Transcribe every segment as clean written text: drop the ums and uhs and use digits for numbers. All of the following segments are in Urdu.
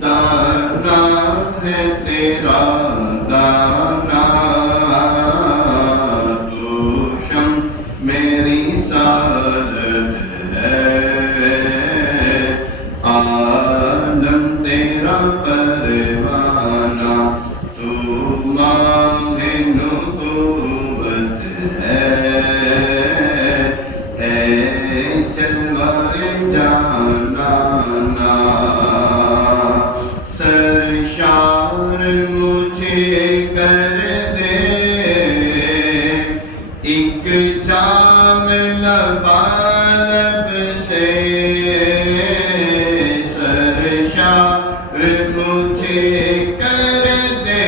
دانا ہے تیرا دانا تو شم میری سعادت ہے عالم تیرا پروانہ تو مانگ نبوت ہے اے جلوہ جانانا سرشار مجھے کر دے ایک جام لبالب سے سرشار مجھے کر دے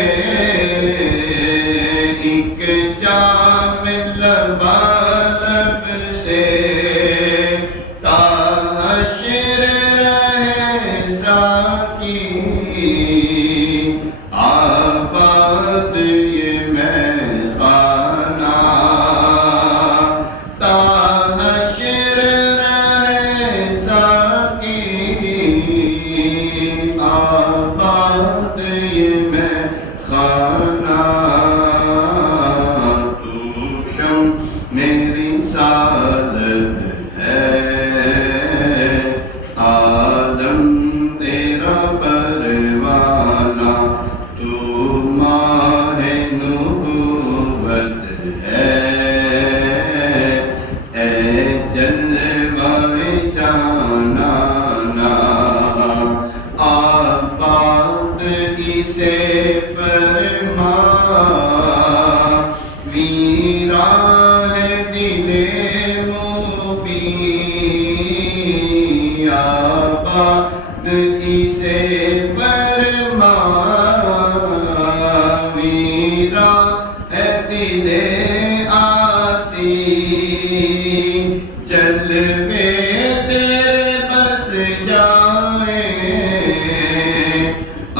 ایک جام لبالب سے تا حشر رہے ساکی آباد یہ میں خانہ تا حشر رہے ساکی آباد یہ میں خانہ تو شم میری سعادت ہے عالم تیرا پروانہ تو ماہ نبوت ہے اے جلوہ جانانا آباد اسے فرما ویران دل موبی آباد اسے فرما ویران دل آسی جلوے تیرے بس جائیں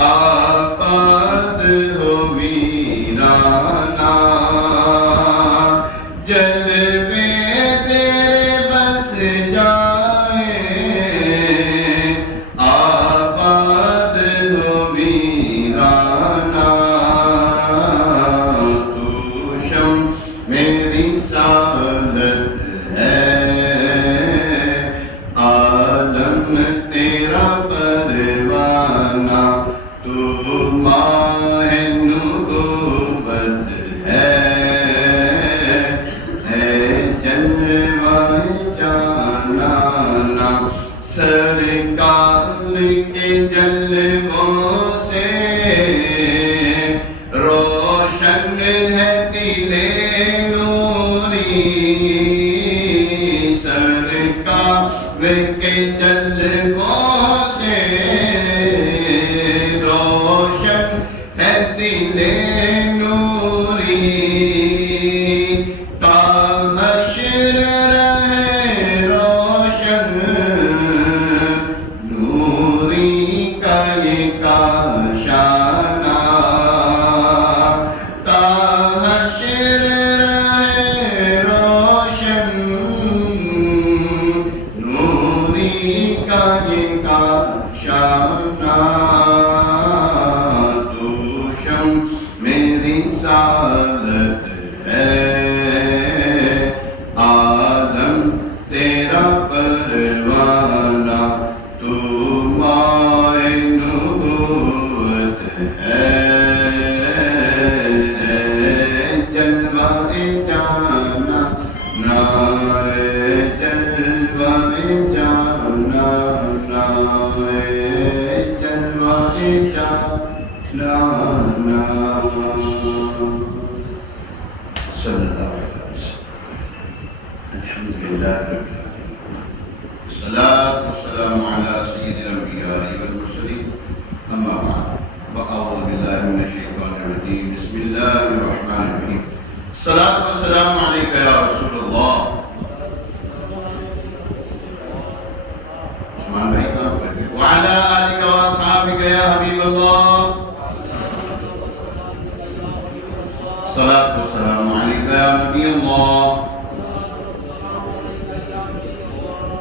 آباد ہو ویرانہ جلوے تیرے بس جائیں آباد ہو ویرانہ تو شم میری سعادت ہے عالم تیرا پروانہ تو ماہ نبوت ہے اے جلوہ جانانا سرکار کے جلووں سے روشن ہے دل نوری سرکار کے جلووں سے روشن ہے دل نوری تا حشر رہے روشن نوری کا یہ کاشانہ تا حشر رہے روشن نوری کا یہ کاشانہ تو شم میری سعادت ہے عالم تیرا پروانہ تو ماہ نبوت ہے جلوہ جانا نائے جلوہ جانا نائے جلوہ جانا صلی اللہ علیہ وسلم الحمدللہ رب العالمین الصلاة والسلام على سید الانبیاء والمرسلین اما بعد فاعوذ باللہ من الشیطان الرجیم بسم اللہ الرحمن الرحیم الصلاة والسلام علیکہ یا رسول اللہ عثمان بھائی کہاں پر ہے وعلی آلک واصحابک یا حبیب اللہ الصلاة والسلام علیکہ یا نبی اللہ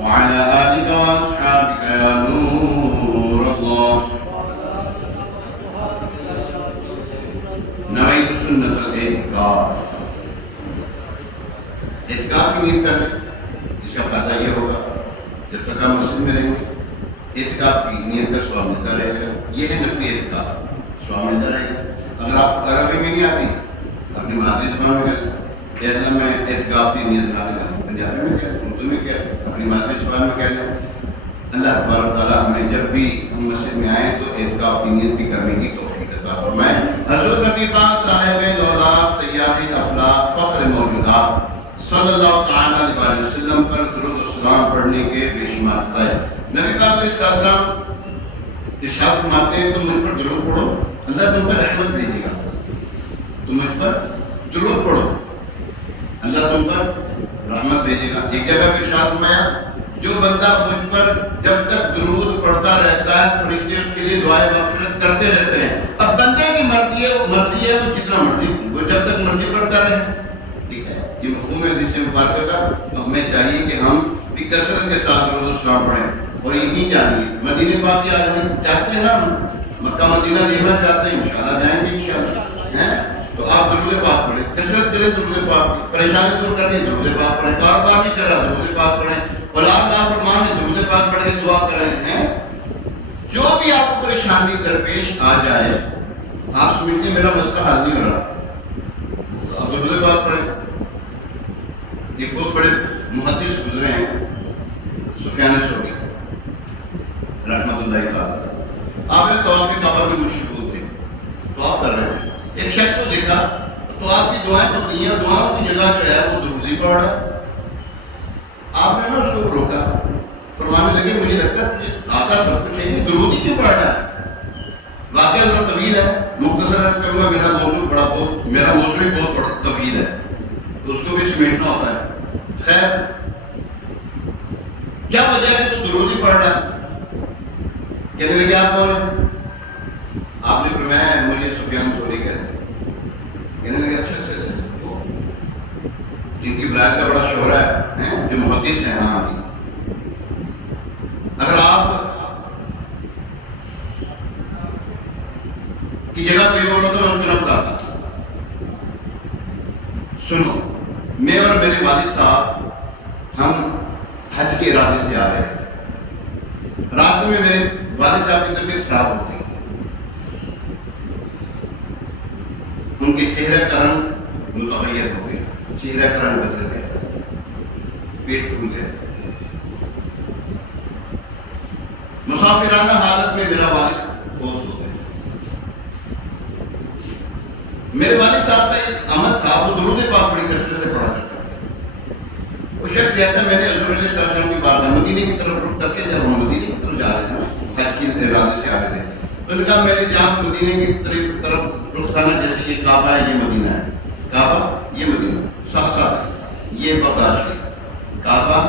وعلى آلك وأصحابك يا نور الله نويت سنة الاعتكاف اعتکاف کی نیت کرنے اس کا فائدہ یہ ہوگا جب تک ہم مسجد میں رہیں گے اعتکاف کی نیت کا ثواب ملتا رہے گا یہ ہے نفلی اعتکاف ثواب ملتا رہے گا اگر آپ عربی میں نہیں آتی اپنی مادری زبان میں کہتے کہ اللہ میں اعتکاف کی نیت بنا لیا پنجابی میں کہتے اردو میں کہتے اپنی مادری زبان میں کہہ لیں اللہ تبارک تعالیٰ ہمیں جب بھی ہم مسجد میں آئیں تو اعتکاف کی نیت بھی کرنے کی توفیق عطا فرمائے حضرت نبی پاک صاحب دولاب سیاح افلاق فخر موجودات صلی اللہ تعالیٰ علیہ وسلم پر درود و سلام پڑھنے کے بے شمار فضائل نبی پاک علیہ السلام ارشاد فرماتے ہیں تم مجھ پر درود پڑھو اللہ تم پر رحمت بھیجے گا تم مجھ پر درود پڑھو اللہ تم پر رحمت بھیجے گا ایک جگہ پہ ارشاد فرمایا جو بندہ مجھ پر جب تک درود پڑھتا رہتا ہے فرشتے اس کے لیے دعائیں مغفرت کرتے رہتے ہیں اب بندے کی مرضی ہے وہ جتنا مرضی وہ جب تک مرضی پڑھتا رہے ٹھیک ہے یہ مفہوم ہے حدیث مبارکہ کا تو ہمیں چاہیے کہ ہم بھی کثرت کے ساتھ درود و سلام پڑھیں اور یقین جانیے مدینے پاک کی آج چاہتے ہیں نا مکہ مدینہ دیکھنا چاہتے ہیں انشاءاللہ جائیں گے انشاءاللہ تو آپ درود پاک پڑھیں کثرت کریں درود پاک پریشانی دور کریں درود پاک پڑھیں کاروبار نہیں چلا درود پاک پڑھیں اولاد نافرمان ہے درود پاک پڑھ کے دعا کر رہے ہیں جو بھی آپ کو پریشانی درپیش آ جائے آپ سمجھتے ہیں میرا مسئلہ حل نہیں ہو رہا آپ درود پاک پڑھیں ایک بہت بڑے محدث گزرے ہیں سفیان ثوری رحمۃ اللہ تعالی آپ نے طواف کعبہ میں مشغول تھے طواف کر رہے تھے ایک شخص کو دیکھا تو آپ کی دعائیں مبنی ہیں دعاؤں کی جگہ جو ہے وہ درود ہی پڑھ رہا ہے آپ نے نا اس کو روکا فرمانے لگے مجھے لگتا ہے آقا سب کچھ ہے درود ہی کیوں پڑھ رہا ہے واقعہ ذرا طویل ہے مختصر عرض کروں گا میرا موضوع بہت طویل ہے تو اس کو بھی سمیٹنا ہوتا ہے خیر کیا وجہ ہے کہ تو درود ہی پڑھ رہا ہے کہنے لگے آپ کون ہیں آپ نے فرمایا مجھے سفیان ثوری کہتے ہیں کہنے لگے اچھا جن کی برائت کا بڑا شہرہ ہے جو محدث ہیں وہاں بھی اگر آپ کی جگہ کوئی اور ہوتا میں اس کو نہ بتاتا سنو میں اور میرے والد صاحب ہم حج کے ارادے سے آ رہے ہیں راستے میں میرے والد صاحب کی طبیعت خراب ہوتی ہے ان کے چہرے کا رنگ متغیر ہو گیا چہرے کا رنگ بدل گیا پیٹ پھول گیا مسافرانہ حالت میں میرا والد فوت ہو گیا میرے والد صاحب کا ایک عمل تھا وہ درود پاک بڑی کثرت سے پڑھا کرتا تھا وہ شخص یہ تھا میں نے حضور علیہ السلام کی بات مدینے کی طرف رخ کر کے جب ہم مدینے کی طرف جا رہے تھے حج کے ارادے سے آ رہے تھے تو نے کہا میں نے جہاں مدینے کی طرف رخ کرنا جیسے یہ کعبہ ہے یہ مدینہ ہے کعبہ یہ مدینہ ساتھ ساتھ یہ بغداد شریف کعبہ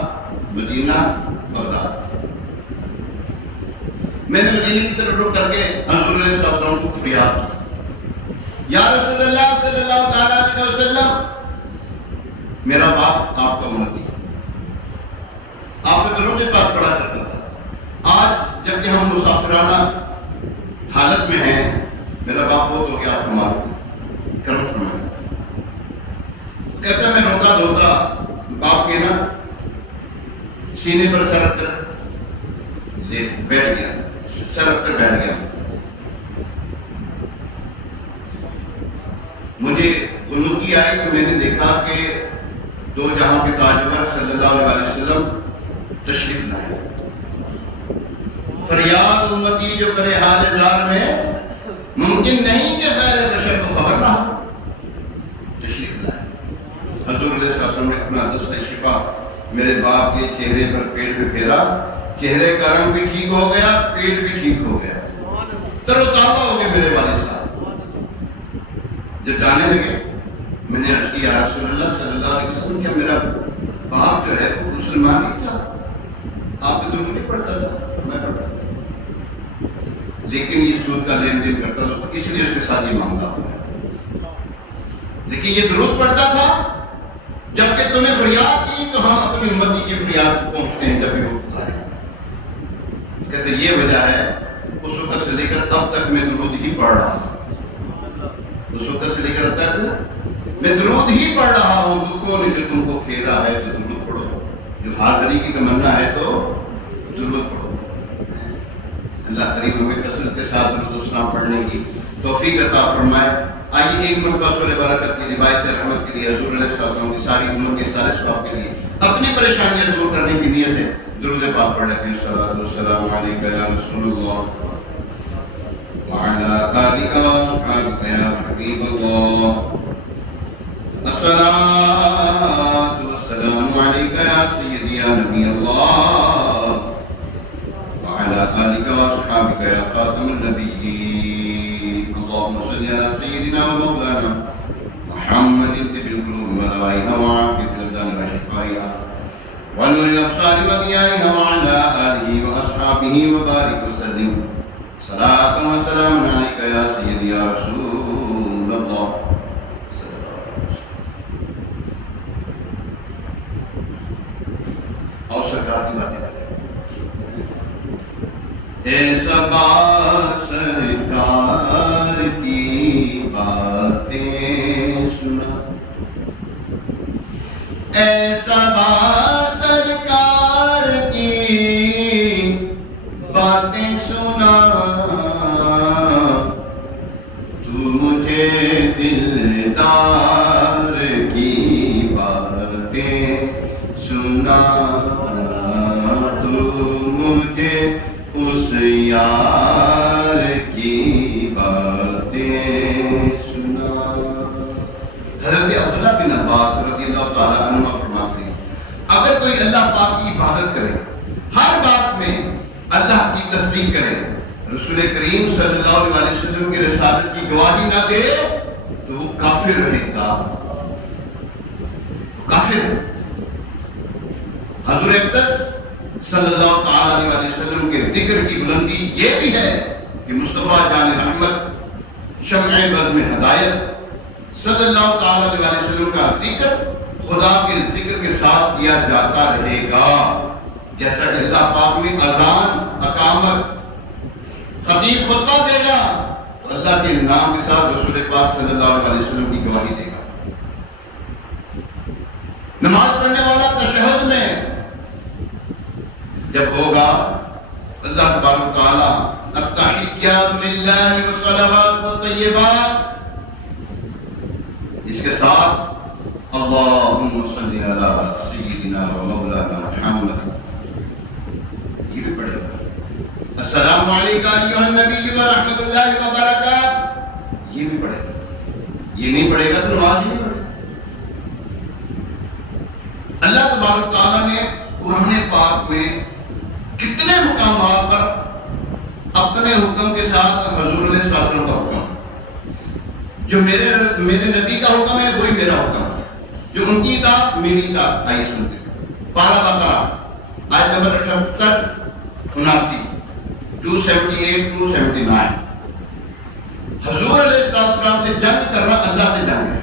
مدینہ بغداد میں نے مدینے کی طرف رخ کر کے حضور علیہ السلام کو فریاد کی یا رسول اللہ صلی اللہ تعالیٰ علیہ وسلم میرا باپ آپ کا امتی ہے آپ نے درود پاک پڑھا کرتا تھا آج جبکہ ہم مسافرانہ حالت میں ہیں میرا باپ فوت ہو گیا آپ کو معلوم کرم فرمائیں کہتا میں روتا دھوتا باپ کے نا سینے پر سر رکھ کر بیٹھ گیا سر رکھ کر بیٹھ گیا مجھے انوکی آئی تو میں نے دیکھا کہ دو جہاں کے تاجور صلی اللہ علیہ وسلم تشریف لائے فریاد امتی جو کرے حال زار میں ممکن نہیں کہ خیر بشر کو خبر نہ تشریف لائے حضور علیہ السلام نے اپنا دستِ شفا میرے باپ کے چہرے پر پیٹ پہ پھیرا چہرے کا رنگ بھی ٹھیک ہو گیا پیٹ بھی ٹھیک ہو گیا تر و تازہ ہو گئے میرے والد صاحب جب جانے لگے میں نے عرض کیا رسول اللہ صلی اللہ علیہ وسلم کیا میرا باپ جو ہے وہ مسلمان ہی تھا آپ کے درود نہیں پڑھتا تھا میں پڑھتا تھا لیکن یہ سود کا لین دین کرتا تھا اس لیے اس کے ساتھ یہ معاملہ ہوا لیکن یہ درود پڑھتا تھا جبکہ تمہیں فریاد کی تو ہم اپنی امتی کی فریاد کو پہنچتے ہیں جب بھی وہ پکارے کہتے یہ وجہ ہے اس وقت سے لے کر اب تک میں درود ہی پڑھ رہا ہوں، اس وقت سے لے کر اب تک میں درود ہی پڑھ رہا ہوں۔ دکھوں نے جو تم کو کھیلا ہے تو درود پڑھو، جو حاضری کی تمنا ہے تو درود پڑھو۔ اللہ کریم ہمیں کثرت کے ساتھ درود و سلام پڑھنے کی توفیق عطا فرمائے۔ آئیے ایک مرتبہ سورہ برکت کے لیے، باعث رحمت کے لیے، حضور علیہ السلام کی ساری عمر کے سارے ثواب کے لیے، اپنی پریشانیاں دور کرنے کی نیت سے درود پاک پڑھ لیتے ہیں۔ صلوات والسلام علیک یا رسول اللہ وعلی آلک واصحابک یا حبیب اللہ، الصلاۃ والسلام علیک یا سیدی یا نبی اللہ وعلی آلک واصحابک یا خاتم النبیین، اللهم صل علی سیدنا و مولانا محمد طب القلوب ودوائها وعافیة الابدان وشفائها ونور الابصار وضيائها وعلى آله وأصحابه وبارك وسلم صلاة وسلام عليك يا سيدي يا رسول الله صلى الله عليه وسلم۔ اور سرکار کی باتیں کریں، ایسا بات سرکار کی باتیں سنا، ایسا بات سرکار کی باتیں سنا، تو مجھے دلدار کی باتیں سنا، تو مجھے اس یار کی باتیں سنا۔ حضرت عبداللہ بن عباس رضی اللہ تعالیٰ عنہ فرماتے ہیں اگر کوئی اللہ پاک کی عبادت کرے، ہر بات میں اللہ کی تصدیق کرے، رسول کریم صلی اللہ علیہ وسلم کی رسالت کی گواہی نہ دے تو وہ کافر رہے گا، کافر ہے۔ حضور اقدس صلی اللہ تعالیٰ علیہ وسلم کے ذکر کی بلندی یہ بھی ہے کہ مصطفیٰ جان رحمت، شمع بزم ہدایت صلی اللہ تعالیٰ علیہ وسلم کا ذکر خدا کے ذکر کے ساتھ کیا جاتا رہے گا، جیسا کہ اللہ پاک میں اذان، اقامت، خطیب خطبہ دے گا تو اللہ کے نام کے ساتھ رسول پاک صلی اللہ علیہ وسلم کی گواہی دے گا۔ نماز پڑھنے والا تشہد میں جب ہوگا اللہ تبارک و تعالیٰ التحیات للہ والصلوات والطیبات، اس کے ساتھ اللہم صلی علی سیدنا و مولانا محمد، یہ بھی پڑھے گا۔ السلام علیکہ ایھا النبی و رحمت اللہ وبرکاتہ، یہ بھی پڑھے گا۔ یہ نہیں پڑھے گا تو نماز ہی نہیں پڑھے گا۔ اللہ تبارک تعالیٰ نے قرآن پاک میں کتنے مقامات پر اپنے حکم کے ساتھ حضور علیہ السلام کا حکم، جو میرے نبی کا حکم ہے وہی میرا حکم ہے، جو ان کی اطاعت میری اطاعت۔ آئیے سنتے ہیں پارہ بقرہ آیت نمبر 78 79 278 279۔ حضور علیہ السلام سے جنگ کرنا اللہ سے جنگ ہے۔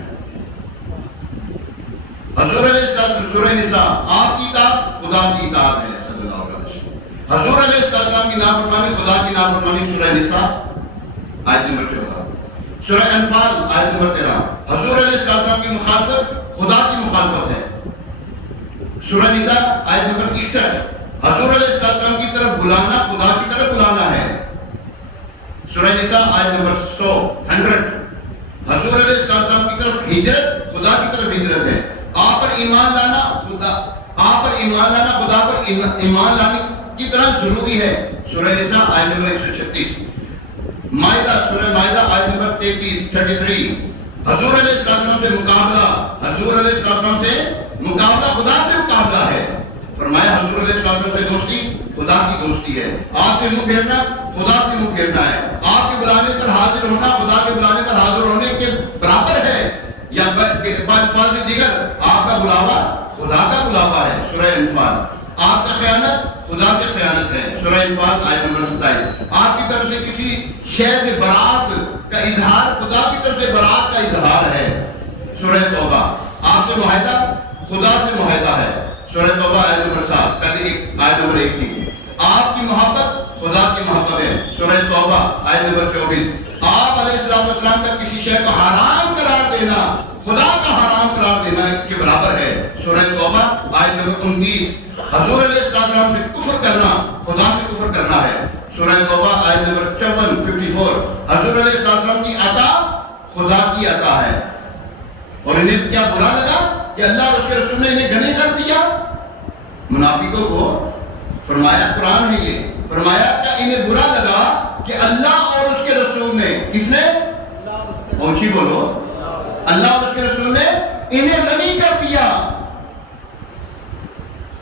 حضور علیہ السلام سورہ نساء، آپ کی اطاعت خدا کی اطاعت ہے صلی اللہ علیہ وسلم۔ حضور علیہ السلام کی نافرمانی خدا کی نافرمانی، سورہ نساء آیت نمبر 14۔ سورہ انفال آیت نمبر 13، حضور علیہ السلام کی مخالفت خدا کی مخالفت ہے۔ سورہ نساء آیت نمبر 61، حضور علیہ السلام کی طرف بلانا خدا کی طرف بلانا ہے۔ سورہ نساء آیت نمبر 100 حضور علیہ السلام کی طرف ہجرت خدا کی طرف ہجرت ہے۔ آپ پر ایمان لانا خدا، آپ پر ایمان لانا خدا پر ایمان لانے کی طرح ضروری ہے۔ سورہ نساء آیت نمبر 136۔ مائدہ، سورہ مائدہ آیت نمبر 33 حضور علیہ السلام سے مقابلہ، حضور علیہ السلام سے مقابلہ خدا سے مقابلہ ہے۔ فرمایا حضور علیہ السلام سے دوستی خدا کی دوستی ہے۔ آپ سے منہ پھیرنا خدا سے منہ پھیرنا ہے۔ آپ کے بلانے پر حاضر ہونا خدا کے بلانے پر حاضر ہونے کے برابر ہے، یا بالفاظ دیگر آپ کا بلاوا خدا کا بلاوا ہے۔ سورہ انفال۔ آپ کا خیانت خدا سے خیانت ہے۔ سورہ انفال آیت نمبر 27۔ آپ کی طرف سے کسی شے سے برات کا اظہار خدا کی طرف سے برات کا اظہار ہے۔ سورہ توبہ۔ آپ سے معاہدہ خدا سے معاہدہ ہے۔ سورہ توبہ آیت نمبر 7، پہلے آیت نمبر 1 تھی۔ آپ کی محبت توبہ آیت نمبر 24. آپ علیہ السلام کا کسی شے کو حرام قرار دینا خدا کا حرام قرار دینا کے برابر ہے. سورہ توبہ آیت نمبر 29. حضور علیہ السلام سے کفر کرنا خدا سے کفر کرنا ہے. سورہ توبہ آیت نمبر 54. حضور علیہ السلام کی عطا خدا کی عطا ہے اور انہیں کیا برا لگا کہ اللہ اور اس کے رسول نے انہیں گناہ کر دیا. منافقوں کو فرمایا، قرآن ہے یہ، فرمایا کہ انہیں برا لگا کہ اللہ اور اس کے رسول نے، کس نے؟ اونچی بولو، اللہ اور اس کے رسول نے انہیں غنی کر دیا.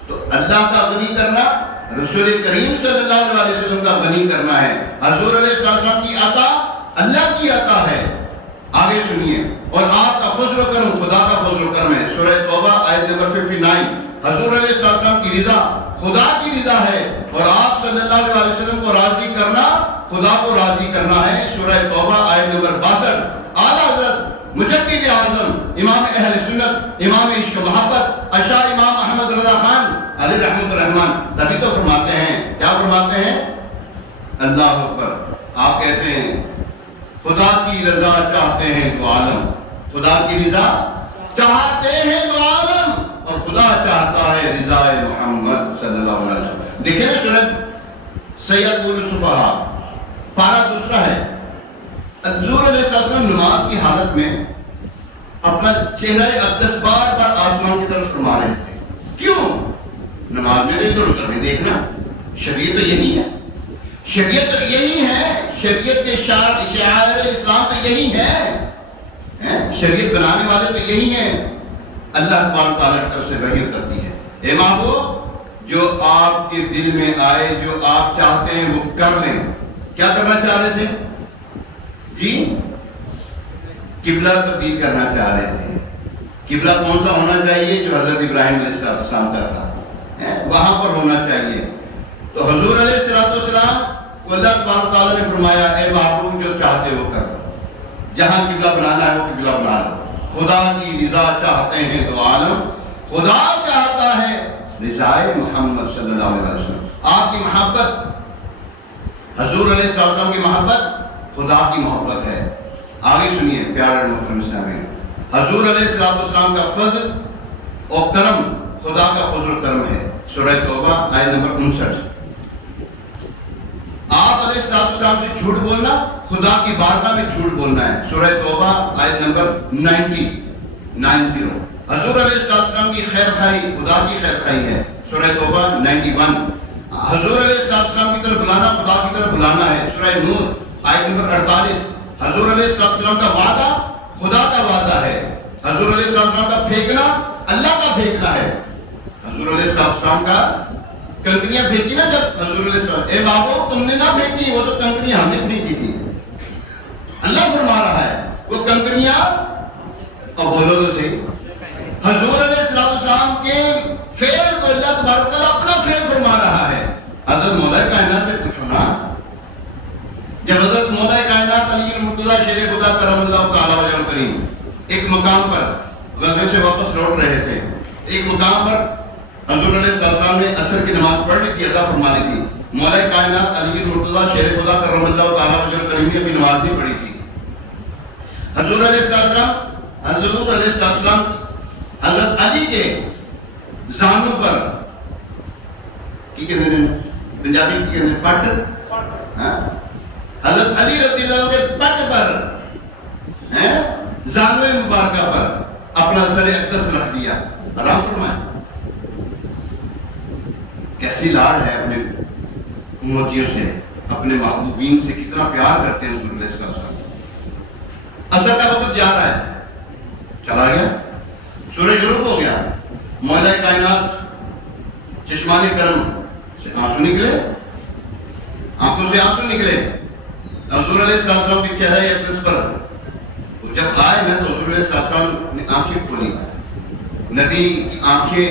تو اللہ کا غنی کرنا رسول کریم صلی اللہ علیہ وسلم کا غنی کرنا ہے. حضور علیہ السلام کی عطا اللہ کی عطا ہے. آگے سنیے، اور آپ کا فضل و کرم خدا کا فضل و کرم ہے. سورہ توبہ آیت نمبر 59. حضور علیہ السلام کی رضا خدا کی رضا ہے اور آپ صلی اللہ علیہ وسلم کو راضی کرنا خدا کو راضی کرنا ہے. سورہ توبہ آیت نمبر 62. اعلیٰ حضرت مجدد اعظم امام اہل سنت امام عشق محبت اشاہ امام احمد رضا خان علیہ رحمۃ الرحمن تبھی تو فرماتے ہیں، کیا فرماتے ہیں؟ اللہ اکبر. آپ کہتے ہیں خدا کی رضا چاہتے ہیں تو عالم، خدا کی رضا چاہتے ہیں تو عالم، اور خدا چاہتا ہے رضا محمد صلی اللہ علیہ وسلم. دیکھیں سورۃ سید یوسفہ پارہ دوسرا ہے. حضور علیہ السلام نماز کی حالت میں اپنا چہرہ اقدس بار بار آسمان کی طرف فرما رہے تھے. کیوں؟ نماز میں ادھر ادھر نہیں دیکھنا. شریعت تو یہی ہے، شریعت تو یہی ہے، شریعت کے شعائر اسلام تو یہی ہے. شریعت بنانے والے تو یہی ہیں. اللہ تعالیٰ کی طرف سے وحی اترتی ہے. اے محبوب، جو آپ کے دل میں آئے، جو آپ چاہتے ہیں وہ کر لیں. کیا کرنا چاہ رہے تھے جی؟ قبلہ تبدیل کرنا چاہ رہے تھے. قبلہ کون سا ہونا چاہیے؟ جو حضرت ابراہیم علیہ السلام کا تھا، وہاں پر ہونا چاہیے. تو حضور علیہ السلام کو اللہ تعالیٰ نے فرمایا اے محبوب جو چاہتے ہو کر، جہاں قبلہ بنانا ہے وہ قبلہ بنا لو. خدا کی رضا چاہتے ہیں تو عالم، خدا چاہتا ہے رضائے محمد صلی اللہ علیہ وسلم. آپ کی محبت، حضور علیہ السلام کی محبت خدا کی محبت ہے. آگے سنیے پیارے محترم اسلامی، حضور علیہ السلام کا فضل اور کرم خدا کا فضل و کرم ہے. سورہ توبہ آیت نمبر 59. آپ علیہ السلام سے جھوٹ بولنا خدا کی بارگاہ میں جھوٹ بولنا ہے. سورہ توبہ آیت نمبر 90. حضور علیہ السلام کی خیر خواہی خدا کی خیر خواہی ہے. سورہ توبہ 91. حضور علیہ السلام کی طرف بلانا خدا کی طرف بلانا ہے. سورہ نور آیت نمبر 48. حضور علیہ السلام کا وعدہ خدا کا وعدہ ہے. حضور علیہ السلام کا پھینکنا اللہ کا پھینکنا ہے. حضور علیہ السلام کا کنکریاں پھینکی نا جب حضور علیہ السلام، اے بابو تم نے نہ پھینکی، وہ تو کنکریاں ہم نے پھینکی تھی. اللہ فرما رہا ہے وہ کنکریاں، اور بولو تو صحیح، حضور علیہ السلام کے فعل کو اللہ تبارک تعالیٰ اپنا فعل فرما رہا ہے. حضرت مولا کائنات سے پوچھو نا، جب حضرت مولا کائنات علی المرتضیٰ شیر خدا کرم اللہ تعالیٰ وجہ کریم ایک مقام پر غزوے سے واپس لوٹ رہے تھے، ایک مقام پر حضور علیہ السلام نے عصر کی نماز پڑھنی تھی، ادا فرمانی تھی. مولا کائنات علی المرتضیٰ شیر خدا کرم اللہ تعالیٰ وجہ کریم نے اپنی نماز نہیں پڑھی تھی. حضور علیہ السلام حضرت علی کے زانوں پر کی کہتے ہیں پنجابی کی کہتے ہیں پٹ، حضرت علی رضی اللہ عنہ کے پٹ پر زانوِ مبارکہ پر اپنا سر اقدس رکھ دیا. آرام فرمائے. کیسی لاڈ ہے اپنے امتیوں سے، اپنے محبوبین سے کتنا پیار کرتے ہیں حضور علیہ السلام. اثر کا وقت جا رہا ہے، چلا گیا، سورج غروب ہو گیا. مولا کائنات چشمان کرم سے آنسو نکلے، آنکھوں سے آنسو نکلے. حضور علیہ السلام کے چہرے اقدس پر جب آئے نا تو حضور علیہ السلام نے آنکھیں کھولی. نبی کی آنکھیں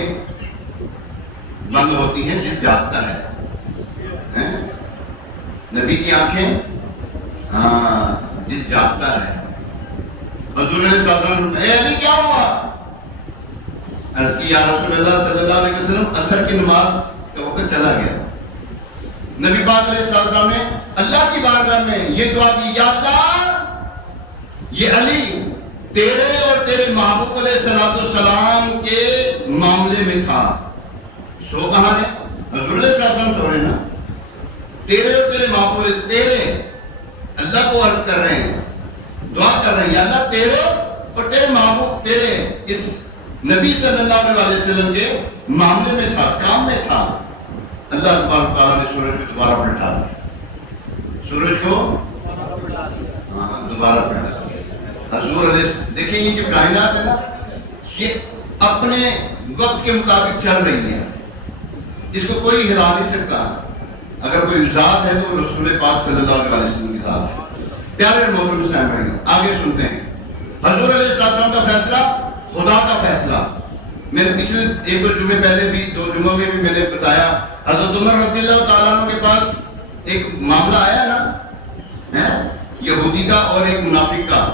بند ہوتی ہیں جس جاگتا ہے. نبی کی آنکھیں جس جاگتا ہے. حضور علیہ السلام اے علی کیا ہوا؟ عرض کی یا رسول اللہ صلی اللہ علیہ وسلم عصر کی نماز کا وقت چلا گیا. نبی پاک علیہ السلام نے اللہ اللہ کی بارگاہ میں یہ دعا کی، یا اللہ یہ علی تیرے اور تیرے محبوب علیہ السلام کے معاملے میں تھا، سو کہاں ہے؟ حضور علیہ السلام سو رہے نا، تیرے اور تیرے محبوب علیہ، تیرے اللہ کو عرض کر رہے ہیں، دعا کر رہے ہیں، یا اللہ تیرے اور تیرے محبوب، تیرے اس نبی صلی اللہ علیہ وسلم کے معاملے میں تھا، کام میں تھا۔ اللہ تبارک تعالیٰ نے سورج کو دوبارہ پلٹا دیا، سورج کو دوبارہ پلٹا دیا۔ حضور علیہ، دیکھیں یہ جو کائنات ہے نا، یہ اپنے وقت کے مطابق چل رہی ہے، اس کو کوئی ہلا نہیں سکتا۔ اگر کوئی ذات ہے تو رسول پاک صلی اللہ علیہ وسلم کی ذات ہے۔ پیارے محترم اسلام بھائیوں، آگے سنتے ہیں حضور علیہ السلام کا فیصلہ، خدا کا فیصلہ۔ میں نے پچھلے ایک دو جمعے پہلے بھی، 2 جمعوں میں بھی میں نے بتایا، حضرت عمر رضی اللہ تعالیٰ عنہ کے پاس ایک معاملہ آیا نا، یہودی کا اور ایک منافق کا۔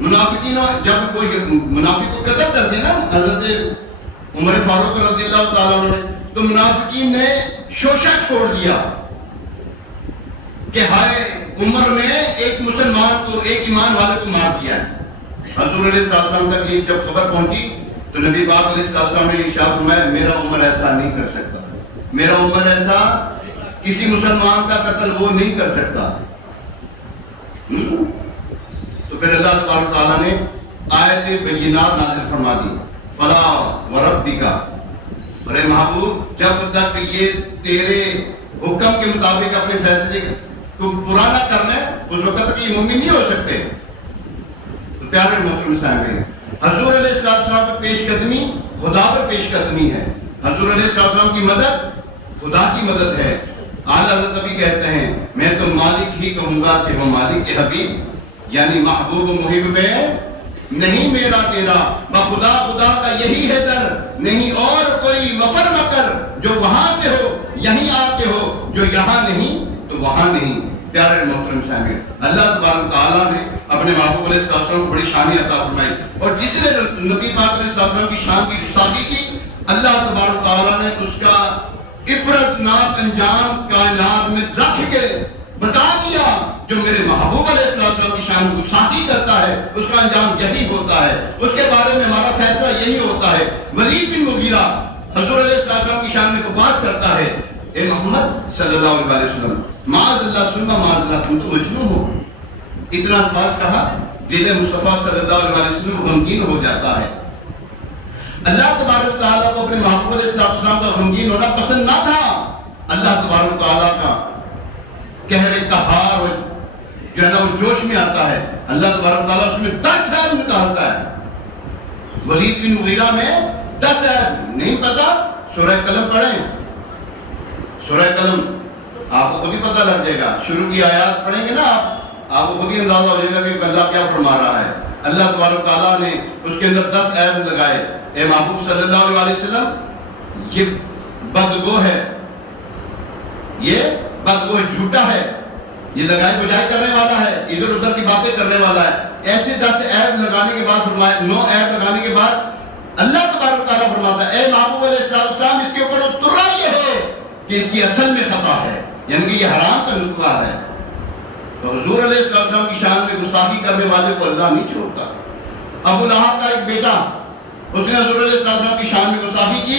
منافقین جب کوئی منافق کو قتل کر دیا نا حضرت عمر فاروق رضی اللہ تعالیٰ عنہ نے، تو منافقین نے شوشہ چھوڑ دیا کہ ہائے عمر نے ایک مسلمان کو، ایک ایمان والے کو مار دیا ہے۔ حضور علیہ السلام تک یہ جب خبر پہنچی تو نبی پاک علیہ السلام نے ارشاد فرمایا، میرا عمر ایسا نہیں کر سکتا، میرا عمر ایسا کسی مسلمان کا قتل وہ نہیں کر سکتا۔ تو پھر اللہ تبارک تعالیٰ نے آیت بینات نازل فرما دی، فلا وربک، ارے محبوب جب تک یہ تیرے حکم کے مطابق اپنے فیصلے کو پورا نہ کرنا ہے، اس وقت تک یہ مومن نہیں ہو سکتے۔ تو پیارے محترم صاحب، حضور علیہ السلام پر پیش قدمی خدا پر پیش قدمی ہے، حضور علیہ السلام کی مدد خدا کی مدد ہے۔ اعلیٰ حضرت ابھی کہتے ہیں، میں تو مالک ہی کہوں گا کہ وہ مالک کے حبیب، یعنی محبوب و محب میں نہیں میرا تیرا، بخدا خدا کا یہی ہے در، نہیں اور کوئی مفر مکر، جو وہاں سے ہو یہیں آتے ہو، جو یہاں نہیں تو وہاں نہیں۔ پیارے محترم سامعین، اللہ تبارک تعالیٰ نے اپنے محبوب علیہ السلام کو بڑی شان عطا فرمائی، اور جس نے نبی پاک علیہ السلام کی شان کی گستاخی کی، اللہ تبارک تعالیٰ نے اس کا عبرت ناک انجام کائنات میں رکھ کے بتا دیا، جو میرے محبوب علیہ السلام کی شان کی گستاخی کرتا ہے اس کا انجام یہی ہوتا ہے، اس کے بارے میں ہمارا فیصلہ یہی ہوتا ہے۔ ولید بن مغیرہ حضور علیہ السلام کی شان میں بکواس کرتا ہے، اے محمد صلی اللہ علیہ وسلم، معاذ اللہ سنما معاذ اللہ، تم تو مجنون ہو۔ اتنا الفاظ کہا، دل مصطفیٰ صلی اللہ علیہ وسلم غمگین ہو جاتا ہے۔ اللہ تبارک تعالیٰ کو اپنے محبوب علیہ السلام کا غمگین ہونا پسند نہ تھا۔ اللہ تبارک تعالیٰ کا قہر قہار اور جو ہے نا وہ جوش میں آتا ہے، اللہ تبارک تعالیٰ اس میں 10 عیب نکالتا ہے۔ ولید بن مغیرہ میں 10 عیب نہیں پتا، سورہ قلم پڑھیں، سورہ قلم آپ کو خود ہی پتہ لگ جائے گا، شروع کی آیات پڑھیں گے نا آپ کو خود ہی اندازہ ہو جائے گا کہ اللہ کیا فرما رہا ہے۔ اللہ تبارک تعالیٰ نے اس کے اندر 10 عیب لگائے، اے محبوب صلی اللہ علیہ وسلم یہ بدگو ہے، یہ بدگو جھوٹا ہے، یہ لگائے بجائے کرنے والا ہے، ادھر ادھر کی باتیں کرنے والا ہے۔ ایسے 10 عیب لگانے کے بعد فرمایا، 9 عیب لگانے کے بعد اللہ تبارک تعالیٰ فرماتا ہے، اے محبوب علیہ السلام اس کے اوپر اترا یہ ہے کہ اس کی اصل میں خطا ہے، یعنی کہ یہ حرام کا نطفہ ہے۔ تو حضور علیہ السلام کی شان میں گستاخی کرنے والے کو اللہ نہیں چھوڑتا۔ ابو لہب کا ایک بیٹا، اس نے حضور علیہ السلام کی شان میں گستاخی کی،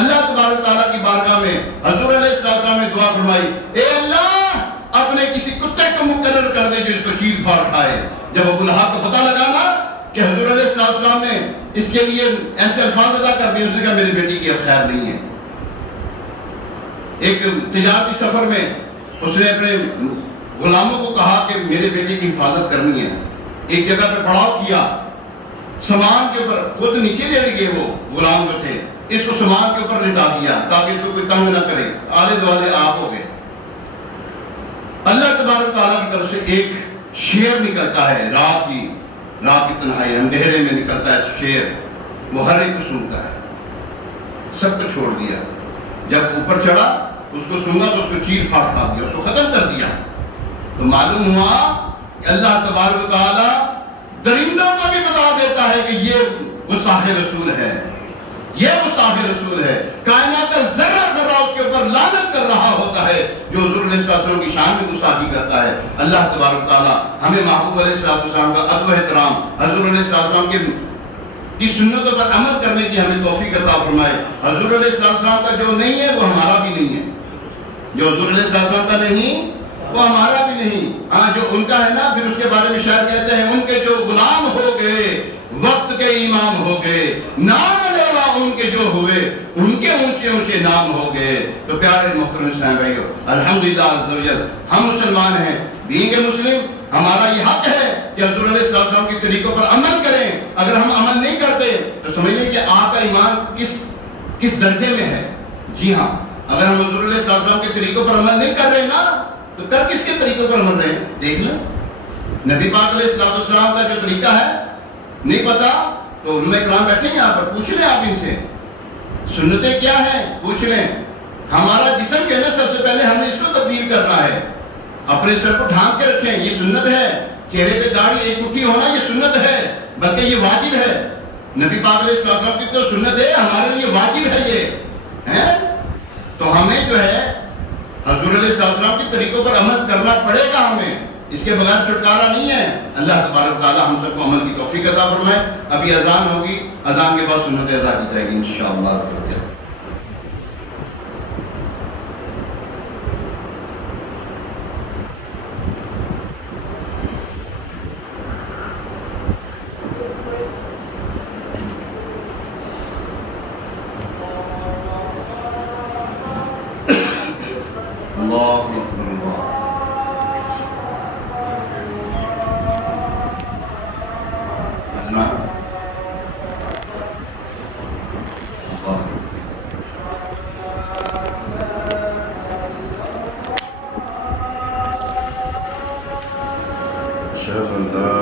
اللہ تبارک تعالیٰ کی بارگاہ میں حضور علیہ السلام نے دعا فرمائی، اے اللہ اپنے کسی کتے کو مقرر کر دے جو اس کو چیر پھاڑ کھائے۔ جب ابو لہب کو پتہ لگا نا کہ حضور علیہ السلام نے اس کے لیے ایسے الفاظ ادا کر دیے، اس نے کہا میری بیٹی کی اب خیر نہیں ہے۔ ایک تجارتی سفر میں اس نے اپنے غلاموں کو کہا کہ میرے بیٹے کی حفاظت کرنی ہے، ایک جگہ پہ پڑاؤ کیا، سامان کے اوپر خود نیچے لیٹ گئے، وہ غلام جو تھے اس کو سامان کے اوپر لٹا دیا تاکہ اس کو کوئی تنگ نہ کرے، آلے دوالے آپ ہو گئے۔ اللہ تبارک تعالیٰ کی طرف سے ایک شیر نکلتا ہے، رات کی تنہائی اندھیرے میں نکلتا ہے شیر، وہ ہر ایک کو سنتا ہے، سب کو چھوڑ دیا۔ جب اوپر چڑھا اس کو سنگا تو اس کو چیر پھاڑ کھا دیا، اس کو ختم کر دیا۔ تو معلوم ہوا کہ اللہ تبارک تعالیٰ درندوں کو بھی بتا دیتا ہے کہ یہ گستاخ رسول ہے، یہ گستاخ رسول ہے۔ کائنات کا ذرہ ذرہ اس کے کے اوپر لعنت کر رہا ہوتا ہے جو حضور علیہ السلام کی شان میں گستاخی کرتا ہے۔ اللہ تبارک تعالیٰ ہمیں محبوب علیہ السلام کا ادب و احترام، حضور علیہ السلام کی سنتوں پر عمل کرنے کی ہمیں توفیق عطا فرمائے۔ حضور علیہ السلام کا جو نہیں ہے وہ ہمارا بھی نہیں ہے، جو حضور علیہ السلام کا نہیں وہ ہمارا بھی نہیں۔ ہاں جو ان کا ہے نا، پھر اس کے بارے میں شاعر کہتے ہیں ان کے جو غلام ہو گئے وقت کے امام ہو گئے، نام لیوا ان کے جو ہوئے ان کے اونچے اونچے نام ہو گئے۔ تو پیارے محترم اسلام بھائیو، الحمدللہ عز و جل ہم مسلمان ہیں، بینگ مسلم ہمارا یہ حق ہے کہ حضور علیہ السلام کے طریقوں پر عمل کریں۔ اگر ہم عمل نہیں کرتے تو سمجھ لیں کہ آپ کا ایمان کس درجے میں ہے۔ جی ہاں، اگر ہم حضور علیہ السلام کے طریقوں پر عمل نہیں کر رہے نا تو کر کس کے طریقوں پر عمل رہے ہیں؟ دیکھ لیں نبی پاک علیہ السلام کا جو طریقہ ہے نہیں پتا تو علماء کرام بیٹھے ہیں یہاں پر، پوچھ لیں آپ ان سے سنتیں کیا ہیں، پوچھ لیں۔ ہمارا جسم جو ہے نا سب سے پہلے ہم نے اس کو تبدیل کرنا ہے، اپنے سر کو ڈھانپ کے رکھیں، یہ سنت ہے۔ چہرے پہ داڑھی ایک مٹھی ہونا یہ سنت ہے، بلکہ یہ واجب ہے۔ نبی پاک علیہ السلام کی تو سنت ہے، ہمارے لیے واجب ہے یہ ہے۔ تو ہمیں جو ہے حضور علیہ السلام کے طریقوں پر عمل کرنا پڑے گا، ہمیں اس کے بغیر چھٹکارا نہیں ہے۔ اللہ تبارک تعالی ہم سب کو عمل کی توفیق عطا فرمائے۔ ابھی اذان ہوگی، اذان کے بعد سنت ادا کی جائے گی انشاءاللہ۔ اللہ